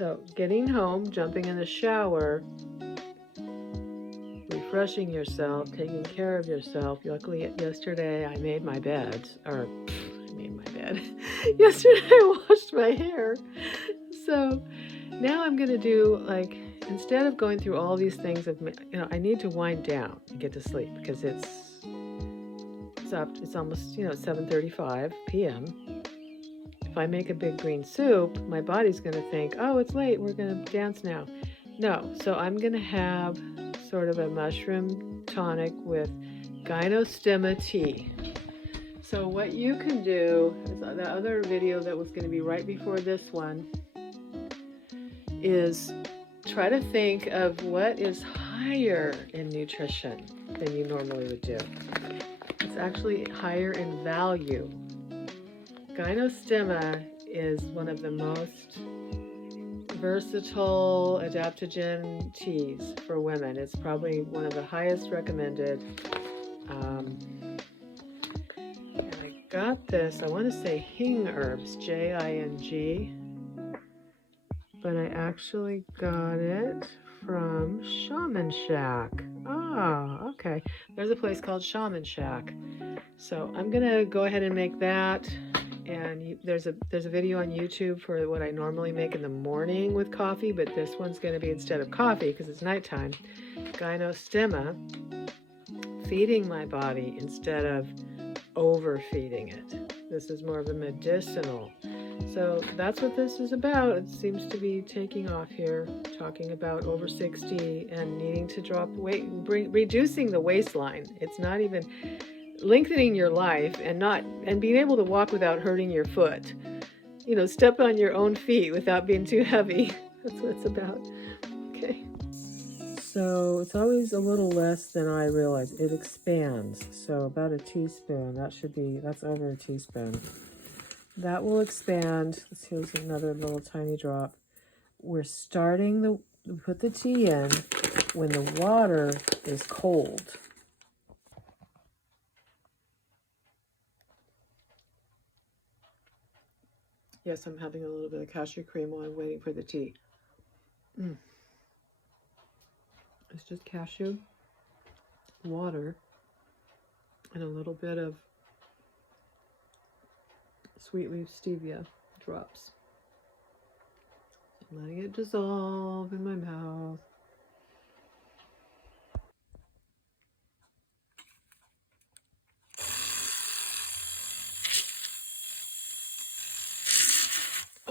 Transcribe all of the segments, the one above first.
So getting home, jumping in the shower, refreshing yourself, taking care of yourself. Luckily, yesterday I made my bed, or I made my bed. Yesterday I washed my hair. So now I'm going to do, like, instead of going through all these things of, I need to wind down and get to sleep because it's up. It's almost, 7:35 p.m. If I make a big green soup, my body's going to think, oh, it's late, we're going to dance now. No, so I'm going to have sort of a mushroom tonic with gynostemma tea. So what you can do, is the other video that was going to be right before this one, is try to think of what is higher in nutrition than you normally would do. It's actually higher in value. Gynostemma is one of the most versatile adaptogen teas for women. It's probably one of the highest recommended. And I got this, I want to say Hing Herbs, Jing, but I actually got it from Shaman Shack. Ah, okay. There's a place called Shaman Shack. So I'm gonna go ahead and make that. And there's a video on YouTube for what I normally make in the morning with coffee, but this one's going to be, instead of coffee, because it's nighttime, gynostemma, feeding my body instead of overfeeding it. This is more of a medicinal. So that's what this is about. It seems to be taking off here, talking about over 60 and needing to drop weight, reducing the waistline. It's not even lengthening your life and being able to walk without hurting your foot. Step on your own feet without being too heavy. That's what it's about. Okay. So it's always a little less than I realize. It expands. So about a teaspoon. That's over a teaspoon. That will expand. Here's another little tiny drop. We're starting put the tea in when the water is cold. Yes, I'm having a little bit of cashew cream while I'm waiting for the tea. It's just cashew, water, and a little bit of sweet leaf stevia drops. I'm letting it dissolve in my mouth.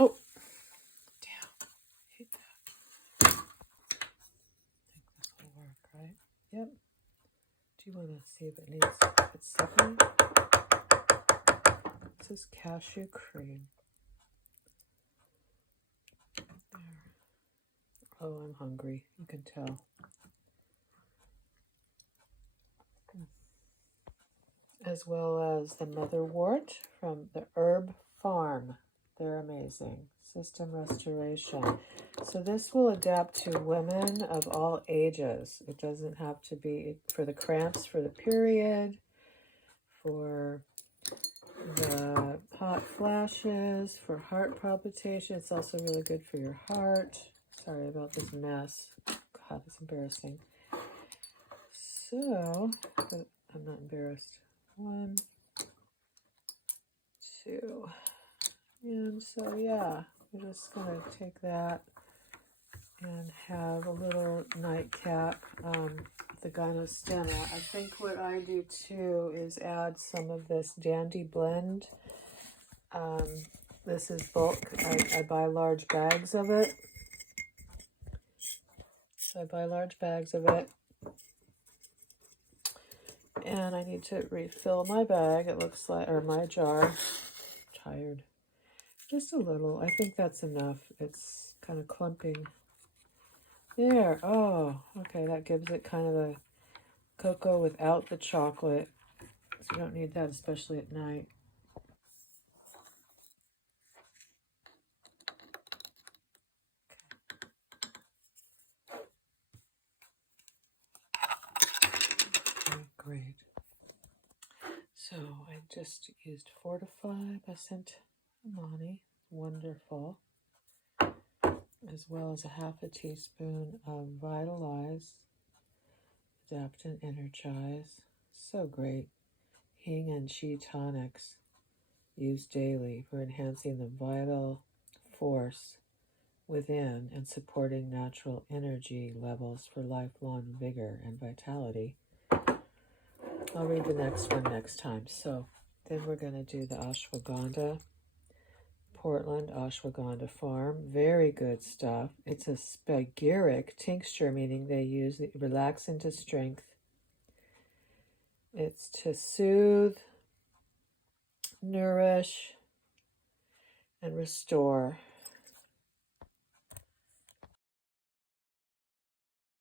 Oh, damn. I hate that. I think this will work, right? Yep. Do you want to see if it's sucking? This is cashew cream. There. Oh, I'm hungry. You can tell. As well as the motherwort from the Herb Farm. They're amazing. System restoration. So this will adapt to women of all ages. It doesn't have to be for the cramps, for the period, for the hot flashes, for heart palpitation. It's also really good for your heart. Sorry about this mess. God, it's embarrassing. So, but I'm not embarrassed. 1, 2, and so yeah, we're just gonna take that and have a little nightcap. The gynostemma. I think what I do too is add some of this Dandy Blend. This is bulk. I buy large bags of it. So I buy large bags of it. And I need to refill my bag, it looks like, or my jar. I'm tired. Just a little. I think that's enough. It's kind of clumping. There. Oh, okay. That gives it kind of a cocoa without the chocolate. So you don't need that, especially at night. Okay, great. So I just used Fortify by Scent Amani. Wonderful. as well as a half a teaspoon of Vitalize, Adapt and Energize. So great. Hing and Qi tonics used daily for enhancing the vital force within and supporting natural energy levels for lifelong vigor and vitality. I'll read the next one next time. So then we're going to do the ashwagandha, Portland ashwagandha farm. Very good stuff. It's a spagyric tincture, meaning they use it relax into strength. It's to soothe, nourish, and restore